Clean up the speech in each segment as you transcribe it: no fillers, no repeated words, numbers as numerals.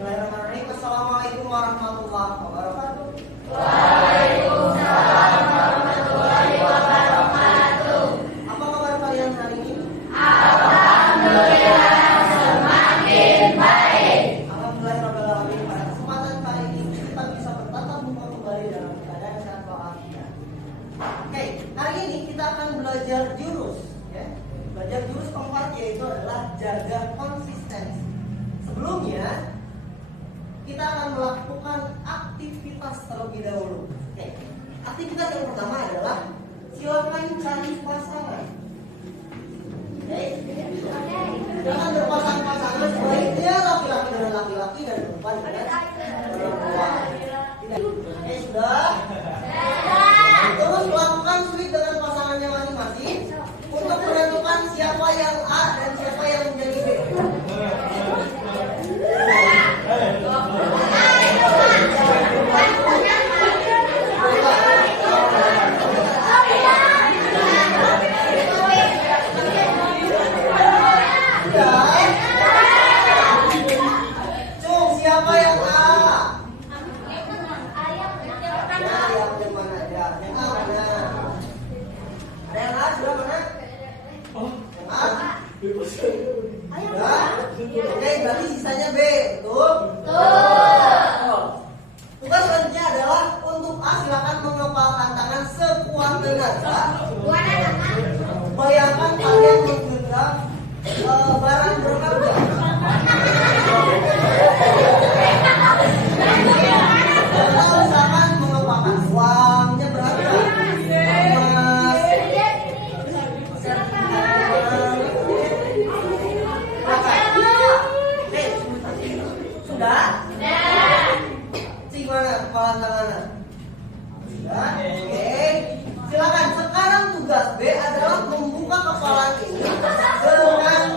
Bismillahirrahmanirrahim. Assalamualaikum warahmatullahi wabarakatuh. Waalaikumsalam warahmatullahi wabarakatuh. Apa kabar kalian hari ini? Alhamdulillah semakin baik. Alhamdulillahirrahmanirrahim. Pada kesempatan kali ini kita bisa bertatap muka kembali dalam keadaan sehat walafiat. Oke, hari ini kita akan belajar jurus, ya. Belajar jurus keempat, yaitu adalah jaga konsistensi. Sebelumnya kita akan melakukan aktivitas terlebih dahulu. Oke. Aktivitas yang pertama adalah silakan cari pasangan. Oke. Jangan berpasang-pasangan, sebaiknya laki-laki dengan laki-laki dan perempuan dengan perempuan. Oke, sudah. Terus lakukan switch dengan pasangannya masing-masing untuk menentukan siapa yang A dan siapa yang menjadi B. Siapa yang A? Nah, yang mana ya? Yang A mana? Ada yang A sudah mana? Yang A? Sudah? Oke, berarti sisanya B, betul? Tugas selanjutnya adalah untuk A, silakan mengepalkan tangan sekuat tenaga. Bayangkan kalian menggenggam barang berharga. Misalkan mengepalkan uangnya berharga. Emas. Sudah? Gimana kepala tangannya? Sudah? Oke. Silakan. Sekarang tugas B adalah membuka kepala ini dengan paksaan.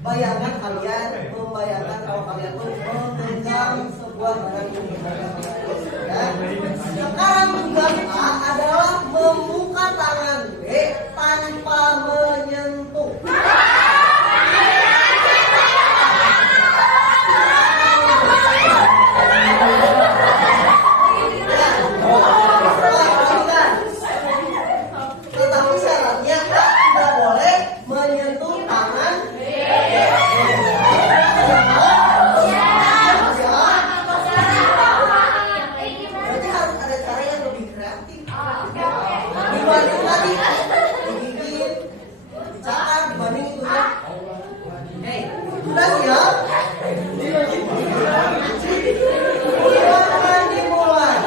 Bayangkan kalian membayangkan kalau kalian tuh memegang sebuah barang ini. Ya. Sekarang tugas A adalah membuka tangan B tanpa menyentuh. Tetapi syaratnya tidak boleh menyentuh tangan berarti harus ada cara yang lebih kreatif. Dibanding tadi digigit, dicakar, dibanding itu ya. Oke, sudah siap? Silakan dimulai.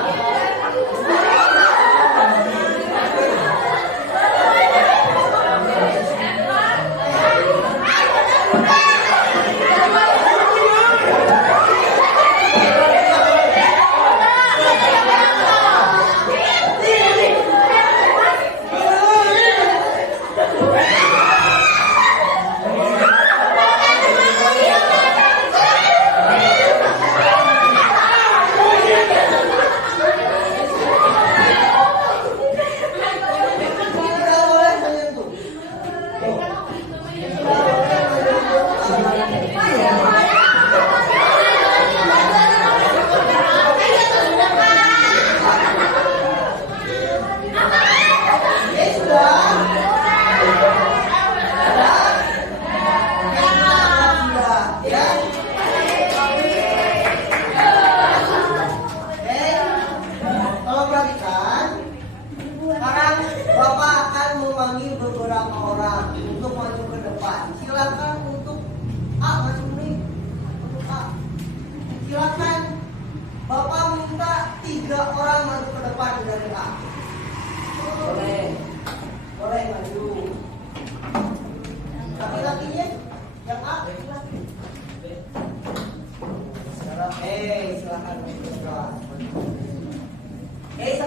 Yeah.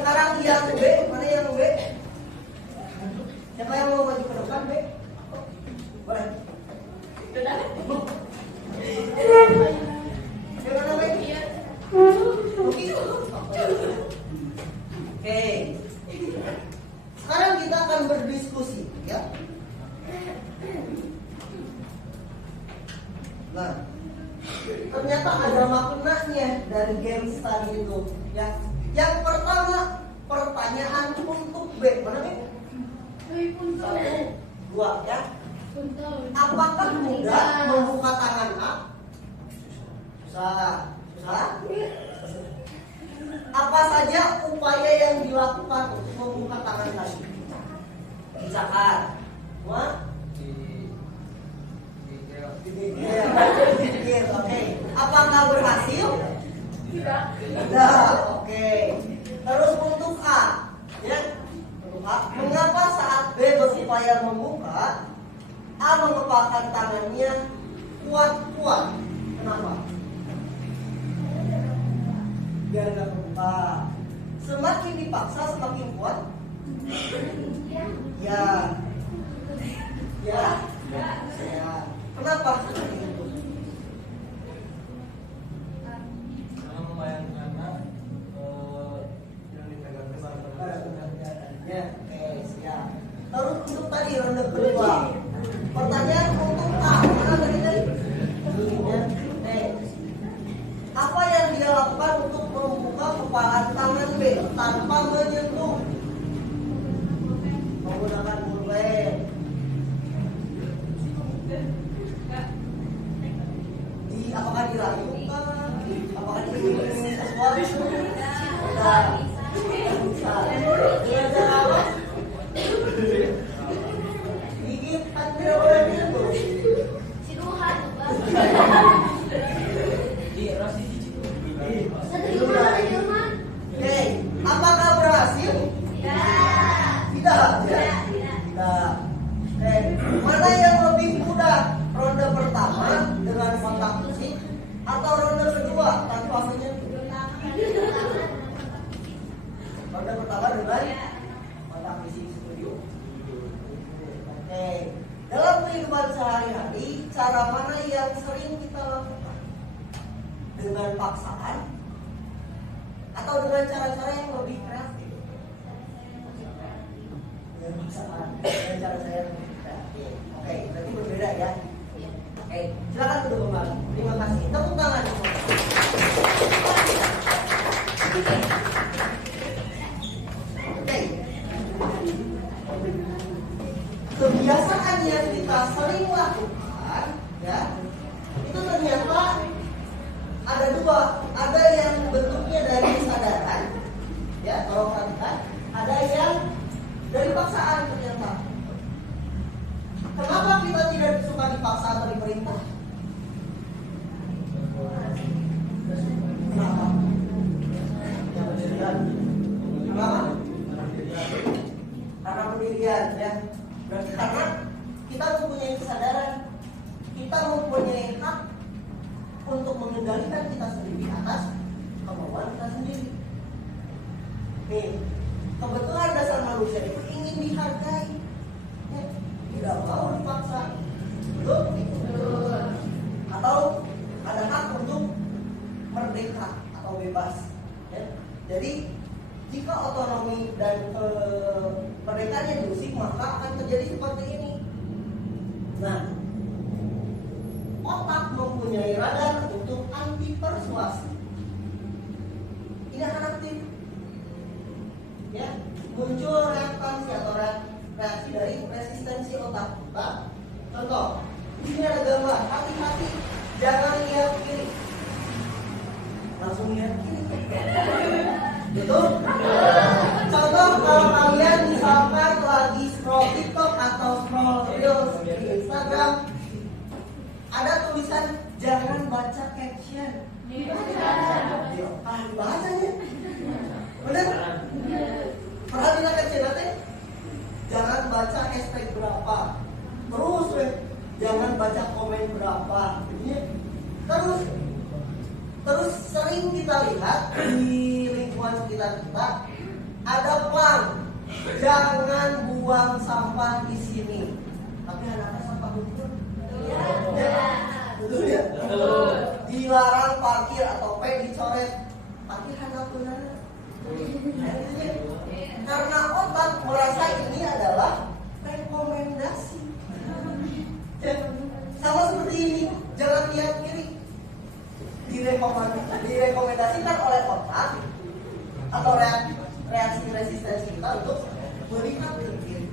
Sekarang yang B, mana yang B? Siapa yang mau maju ke depan, B? Boleh. Gimana, B? Oke. Sekarang kita akan berdiskusi, ya. Nah, ternyata ada maknanya dari games tadi itu, ya. Yang pertama, pertanyaan untuk B. Mana B? 1, 2, ya. Apakah mudah membuka tangan A? Susah. Apa saja upaya yang dilakukan untuk membuka tangan tadi? Misalkan, oke. Apakah berhasil? Tidak. Oke. Terus untuk A, ya. Untuk A, mengapa saat B berupaya membuka, A mengepalkan tangannya kuat-kuat? Kenapa? Biar nggak terbuka. Semakin dipaksa semakin kuat. Ya. Kenapa? Ya, oke, siap. Terus untuk tadi ronde kedua. Pertanyaan untuk A, mana tadi? Apa yang dia lakukan untuk membuka kepalan tangan B tanpa menyentuh? Menggunakan pulpen. Apakah diragukan? Apakah diiringi sesuatu? Belajar apa? Gigit kan tidak boleh menyentuh. Oke, apakah berhasil? Tidak. Mana yang lebih mudah? Ronde pertama dengan kontak fisik atau ronde kedua tanpa menyentuh? Ronde pertama dengan kontak fisik, setuju? Oke. Dalam kehidupan sehari-hari, cara mana yang sering kita lakukan? Dengan paksaan atau dengan cara-cara yang lebih kreatif? Dengan paksaan, dengan cara-cara yang lebih kreatif. Oke, berarti berbeda ya. Oke, silakan duduk kembali. Terima kasih. Tepuk tangan. Oke. Kebiasaan yang kita sering lakukan, ya, itu ternyata ada dua. Ada yang bentuknya dari kesadaran, ya, kalau perhatikan. Ada yang dari paksaan ternyata. Kenapa kita tidak suka dipaksa atau diperintah? Kenapa? Kenapa? Karena pendirian, ya. Berarti karena kita mempunyai kesadaran, kita mempunyai hak untuk mengendalikan kita sendiri atas kemauan kita sendiri. Nih, kebetulan dasar manusia itu ingin dihargai, ya. Tidak mau dipaksa, betul? Atau ada hak untuk merdeka atau bebas, ya. Jadi jika otonomi dan kemerdekaannya diusik, maka akan terjadi seperti ini. Nah, otak mempunyai radar untuk anti persuasi. Tidak akan aktif. Ya, muncul reaksi atau reaksi dari resistensi otak kita. Contoh, di sini ada gambar, hati-hati, jangan lihat kiri. Langsung lihat kiri. Gitu? Contoh, kalau kalian misalkan lagi scroll TikTok atau scroll Reels di Instagram, ada tulisan jangan baca caption. Bahasanya benar? Perhatikan caption nanti. Jangan baca hashtag berapa. Terus jangan baca komen berapa. Terus sering kita lihat di lingkungan sekitar kita ada plang, jangan buang sampah di sini. Tapi anaknya sampah betul. Betul ya? Dilarang parkir atau P dicoret. Parkir handap benar. Karena otak merasa ini adalah rekomendasi. Sama seperti ini, jangan lihat kiri. Direkomendasikan oleh otak atau reaksi resistensi kita untuk melihat ke kiri.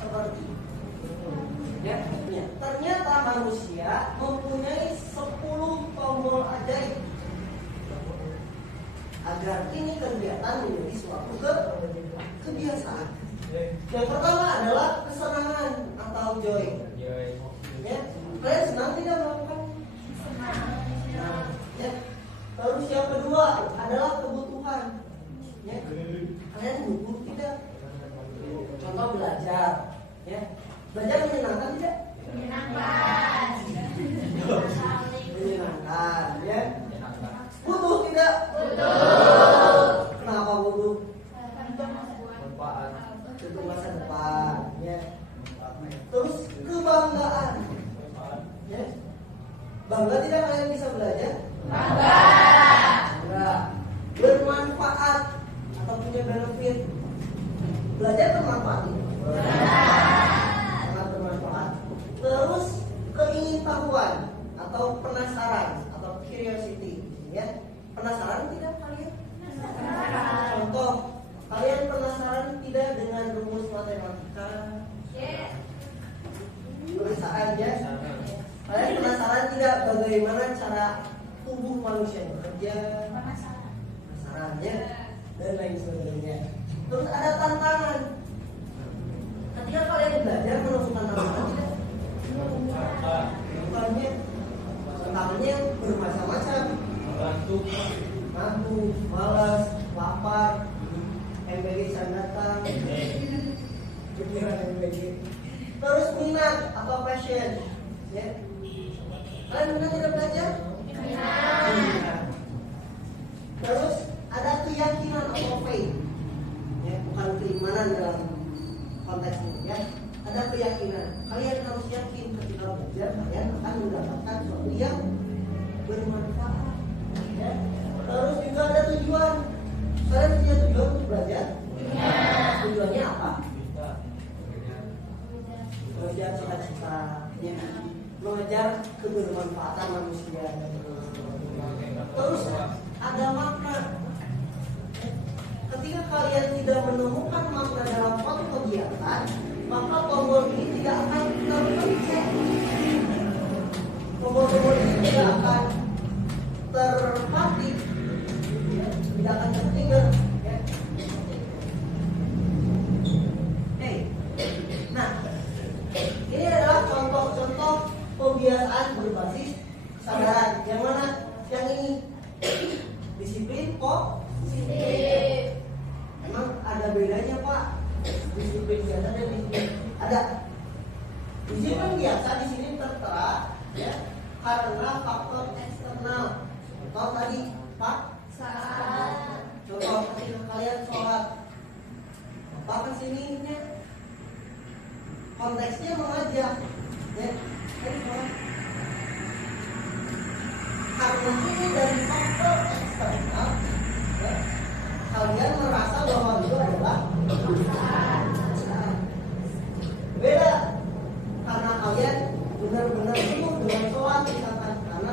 Seperti ini. Ya, ternyata manusia mempunyai 10 tombol ajaib agar ini kegiatan menjadi suatu kebiasaan. Yang pertama adalah kesenangan atau joy. Ya, kalian senang tidak melakukan? Senang. Ya. Terus yang kedua adalah kebutuhan. Ya. Kalian butuh tidak? Contoh belajar. Ya. Belajar menyenangkan tidak? Menyenangkan. Menyenangkan. Ya. Butuh tidak? Butuh. Kenapa butuh? Manfaat. Untuk masa depan. Ya. Terus kebanggaan. Ya. Bangga tidak kalian bisa belajar? Bangga. Bangga. Bermanfaat atau punya benefit. Belajar bermanfaat tidak? Sangat bermanfaat. Terus keingintahuan atau penasaran atau curiosity. Ya. Penasaran tidak kalian? Penasaran. Contoh, kalian penasaran tidak dengan rumus matematika? Penasaran ya? Kalian penasaran tidak bagaimana cara tubuh manusia bekerja? Penasaran ya? Dan lain sebagainya. Terus ada tantangan. Ketika kalian belajar menemukan tantangan tidak? Tantangannya bermacam-macam. Ngantuk, malas, lapar, MBG sedang datang, pikiran MBG. Terus minat atau passion, ya. Kalian minat tidak belajar? Minat. Terus ada keyakinan atau faith, ya, bukan keimanan dalam konteks ini, ya. Ada keyakinan. Kalian harus yakin ketika belajar kalian akan mendapatkan sesuatu yang bermanfaat. Ya. Terus juga ada tujuan. Kalian punya tujuan untuk belajar? Tujuannya apa? Mengejar cita-cita, ya. Mengejar kebermanfaatan manusia. Terus ada makna. Ketika kalian tidak menemukan makna dalam suatu kegiatan, maka tombol ini tidak akan terpencet. Tombol-tombol ini tidak akan terpatik, ya, tidak akan tertinggal. Ya. Nah, ini adalah contoh-contoh pembiasaan berbasis kesadaran. Yang mana? Yang ini disiplin kok. Emang ada bedanya Pak? Disiplin biasa dan disiplin ada. Disiplin biasa di sini tertera, ya, karena faktor eksternal. Contoh tadi Pak, contoh ketika kalian sholat, apa kesininya? Konteksnya mengajak, ya, sholat. Karena ini dari faktor eksternal, ya, kalian merasa bahwa itu adalah beda karena kalian benar-benar penuh dengan sholat misalkan karena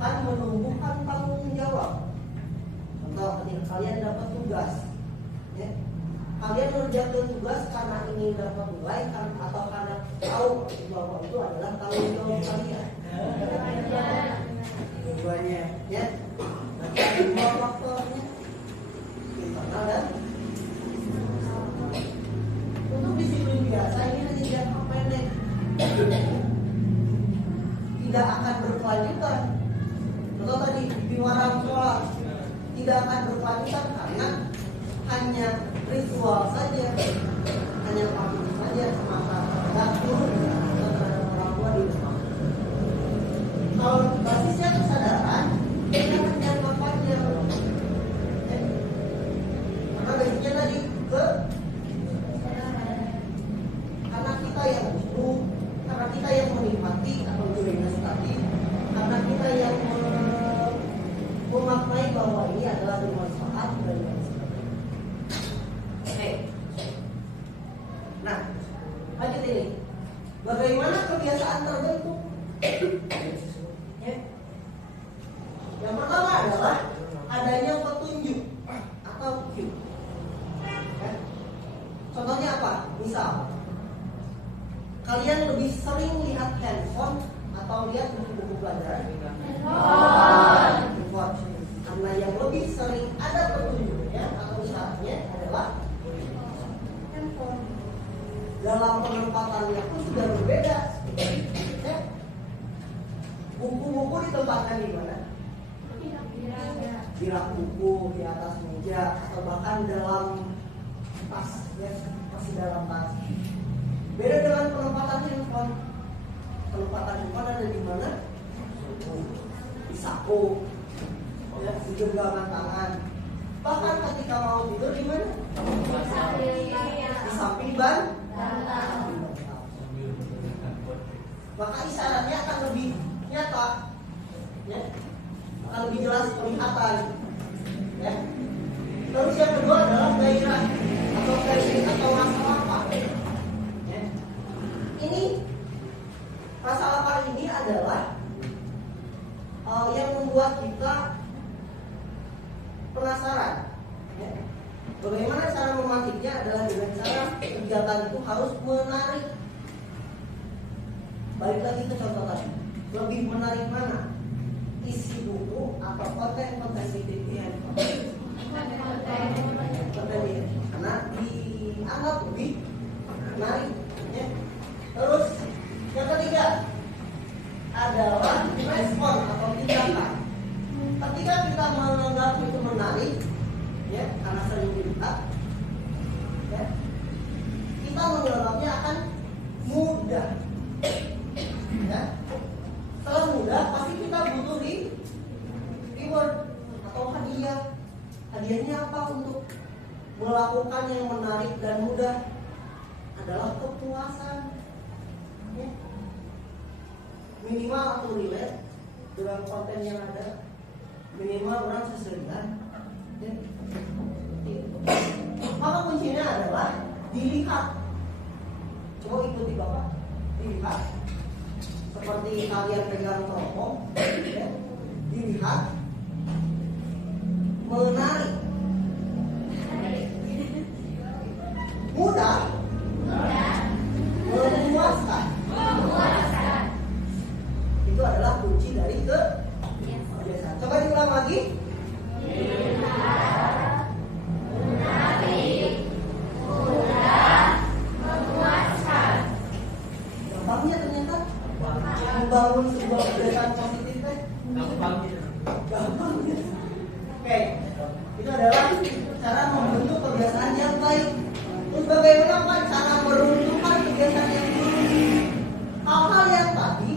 akan menumbuhkan tanggung jawab. Contoh, ketika kalian dapat tugas, ya, kalian mengerjakan tugas karena ingin dapat nilai atau karena tahu bahwa itu adalah tanggung jawab kalian. Keduanya, ya. Nanti ada dua faktornya, internal dan untuk disiplin biasa ini hanya jangka pendek, tidak akan berkelanjutan. Contoh tadi di warang sholat tidak akan berkelanjutan karena hanya ritual saja, hanya patuh saja semata dapur terhadap orang tua di rumah. Kalau basisnya kesadaran, kita akan jangka panjang. Karena basisnya tadi ke karena kita yang dulu, karena kita yang menikmati atau willingness tadi, karena kita yang memaknai bahwa ini adalah bermanfaat dan sebagainya. Oke. Nah, lanjut ini. Bagaimana kebiasaan terbentuk? Ya. Yang pertama adalah adanya petunjuk atau cue. Ya. Contohnya apa? Misal, kalian lebih sering lihat handphone atau lihat buku-buku pelajaran? Handphone. Karena yang lebih sering ada petunjuknya atau isyaratnya adalah handphone. Dalam penempatannya pun sudah berbeda. Ya. Buku-buku ditempatkan di mana? Di rak buku, di atas meja, atau bahkan dalam tas, ya, masih dalam tas. Beda dengan penempatan handphone. Penempatan handphone ada di mana? Di saku, ya, di genggaman tangan. Bahkan ketika mau tidur di mana? Di samping ban. Maka isyaratnya akan lebih nyata, ya, akan lebih jelas kelihatan. Ya. Terus yang kedua adalah gairah atau gairah atau rasa lapar. Ya. Ini rasa lapar ini adalah yang membuat kita penasaran. Ya. Bagaimana cara mematiknya adalah dengan cara kegiatan itu harus menarik. Balik lagi ke contoh tadi, lebih menarik mana? Isi buku atau konten-konten di handphone? Konten, karena dianggap lebih menarik. Ya. Terus yang ketiga adalah respon atau tindakan. Ketika kita menganggap itu menarik, ya, karena sering dilihat, ya, kita menganggapnya akan mudah. Ya. Setelah mudah, pasti kita butuh reward atau hadiah. Hadiahnya apa untuk melakukan yang menarik dan mudah? Adalah kepuasan. Ya. Minimal atau relate dengan konten yang ada, minimal orang seserian. Ya. Maka kuncinya adalah dilihat. Coba ikuti Bapak, dilihat. Seperti kalian pegang teropong, ya. Dilihat, menarik, mudah, memuaskan. Itu adalah kunci dari kebiasaan. Coba diulang lagi. Gampangnya ternyata membangun sebuah kebiasaan positif teh. Gampangnya. Oke, itu adalah cara membentuk kebiasaan yang baik. Terus bagaimana Pak cara meruntuhkan kebiasaan yang buruk? Hal-hal yang tadi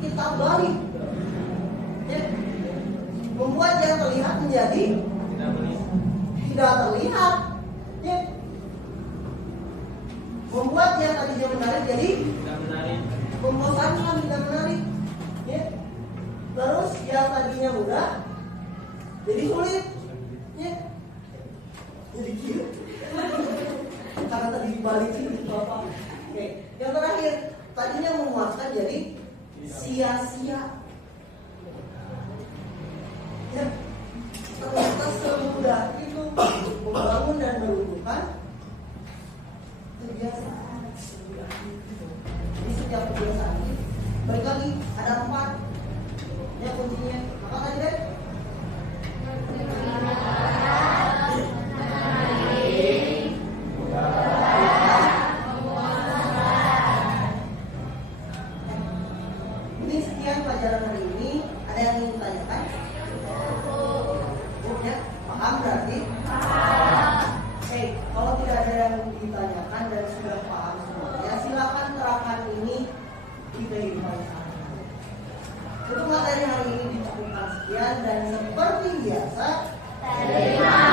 kita balik, ya, membuat yang terlihat menjadi tidak terlihat, ya. Membuat yang tadinya menarik jadi membosankan, tidak menarik, ya. Terus yang tadinya mudah jadi sulit, ya. Jadi gila karena tadi dibalikin gitu Bapak. Oke, yang terakhir tadinya memuaskan jadi sia-sia. bangun dan menumbuhkan kebiasaan. Jadi setiap kebiasaan ini balik lagi ada 4. Ya kuncinya. Apa tadi deh? Ini sekian pelajaran hari ini. Ada yang ingin ditanyakan? Ya, paham berarti? Oke, kalau tidak ada yang ditanyakan dan sudah paham semuanya, silakan terapkan ini di kehidupan sehari-hari. Untuk materi hari ini dicukupkan sekian dan seperti biasa, Terima